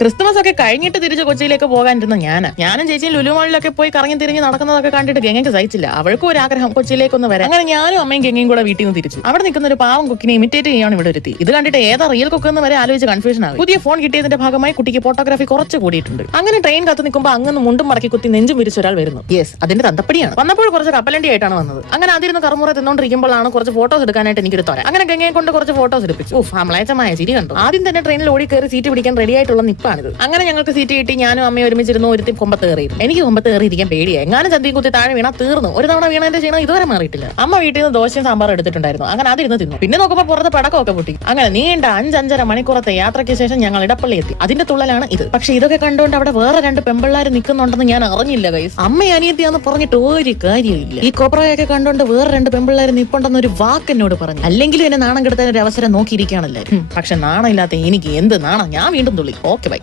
Christmas ഒക്കെ കഴിഞ്ഞിട്ട് തിരിച്ച് കൊച്ചിയിലേക്ക് പോകാനിരുന്ന ഞാനും ചേച്ചിയും ലുലുമാളിലൊക്കെ പോയി കറങ്ങി തിരിഞ്ഞ് നടക്കുന്നതൊക്കെ കണ്ടിട്ട് ഗംഗയ്ക്ക് സഹിച്ചില്ല. അവൾക്കും ഒരു ആഗ്രഹം കൊച്ചിയിലേക്കൊന്ന് വരാം. അങ്ങനെ ഞാനും അമ്മയും ഗംഗയും കൂടെ വീട്ടിൽ നിന്ന് തിരിച്ചു. അവിടെ നിൽക്കുന്ന ഒരു പാവം കുക്കിനെ ഇമിറ്റേറ്റ് ചെയ്യാണ് ഇവിടെ എത്തി. ഇത് കണ്ടിട്ട് ഏതാ റിയൽ കുക്ക് എന്ന് വരെ ആലോചിച്ച് കൺഫ്യൂഷൻ ആകും. പുതിയ ഫോൺ കിട്ടിയതിന്റെ ഭാഗമായി കുട്ടിക്ക് ഫോട്ടോഗ്രാഫി കുറച്ച് കൂടിയിട്ടുണ്ട്. അങ്ങനെ ട്രെയിൻ കാത്തു നിൽക്കുമ്പോൾ അങ്ങ് മുണ്ടും മടക്കി കുത്തി നെഞ്ചും വിരിച്ച ഒരാൾ വരുന്നു. യെസ്, അതിന്റെ തന്തപ്പടിയാണ്. വന്നപ്പോൾ കുറച്ച് കപ്പലണ്ടി ആയിട്ടാണ് വന്നത്. അങ്ങനെ അതിരുന്ന് കറുമുറ തിന്നോണ്ടിരിക്കുമ്പോഴാണ് കുറച്ച് ഫോട്ടോസ് എടുക്കാനായിട്ട് എനിക്കൊരു തോര. അങ്ങനെ ഗംഗയെ കൊണ്ട് കുറച്ച് ഫോട്ടോസ് എടുപ്പിച്ചു. അമ്ലേച്ചമായ ചിരി കണ്ടു. ആദ്യം തന്നെ ട്രെയിനിൽ ഓടി കയറി സീറ്റ് പിടിക്കാൻ റെഡി ആയിട്ടുള്ള നിപ്പാണിത്. അങ്ങനെ ഞങ്ങൾക്ക് സീറ്റ് കിട്ടി. ഞാനും അമ്മയും ഒരുമിച്ചിരുന്നു. ഒരുത്തി കൊമ്പത്ത് കയറിയിരുന്നു. എനിക്ക് കൊമ്പത്ത് കയറിയിരിക്കാൻ പേടിയായി. എങ്ങാനും ചന്തി കുത്തി താഴെ വീണാ തീർന്നു. ഒരു തവണ വീണതിന്റെ ക്ഷീണം ഇതുവരെ മാറിയിട്ടില്ല. അമ്മ വീട്ടിൽ നിന്ന് ദോശയും സാമ്പാർ എടുത്തിട്ടുണ്ടായിരുന്നു. അങ്ങനെ അതിരുന്ന് തിന്നു. പിന്നെ നോക്കുമ്പോൾ പുറത്ത് പടക്കമൊക്കെ പൊട്ടി. അങ്ങനെ നീണ്ട 5-5.5 മണിക്കൂറത്തെ യാത്രയ്ക്ക് ശേഷം ഞങ്ങൾ ഇടപ്പള്ളി എത്തി. അതിന്റെ തുള്ളലാണ് ഇത്. പക്ഷെ ഇതൊക്കെ കണ്ടുകൊണ്ട് അവിടെ വേറെ 2 പെമ്പിള്ളാര് നിൽക്കുന്നുണ്ടെന്ന് ഞാൻ അറിഞ്ഞില്ല ഗൈസ്. അമ്മ അനിയത്തിയാന്ന് പറഞ്ഞിട്ട് ഒരു കാര്യമില്ല. ഈ കോപ്രയൊക്കെ കണ്ടുകൊണ്ട് വേറെ 2 പെമ്പിള്ളാര് നിപ്പുണ്ടെന്ന് ഒരു വാക്ക് എന്നോട് പറഞ്ഞു. അല്ലെങ്കിലും എന്നെ നാണം കെടുത്താൻ ഒരു അവസരം നോക്കിയിരിക്കുകയാണല്ലേ. പക്ഷെ നാണം ഇല്ലാത്ത എനിക്ക് എന്ത് നാണം. ഞാൻ വീണ്ടും തുള്ളി. Okay bye.